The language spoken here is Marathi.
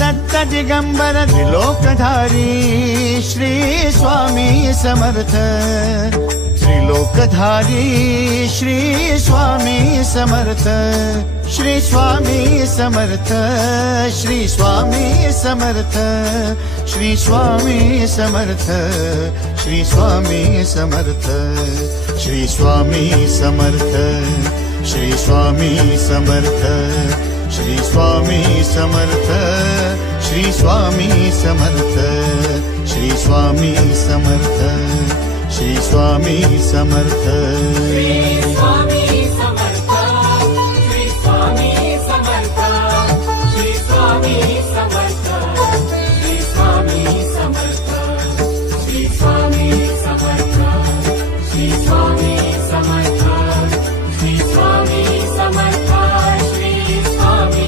दत्त दिगंबर त्रिलोकधारी श्री स्वामी समर्थ त्रिलोकधारी श्री स्वामी समर्थ श्री स्वामी समर्थ श्री स्वामी समर्थ श्री स्वामी समर्थ श्री स्वामी समर्थ श्री स्वामी समर्थ श्री स्वामी समर्थ श्री स्वामी समर्थ श्री स्वामी समर्थ श्री स्वामी समर्थ श्री स्वामी समर्थ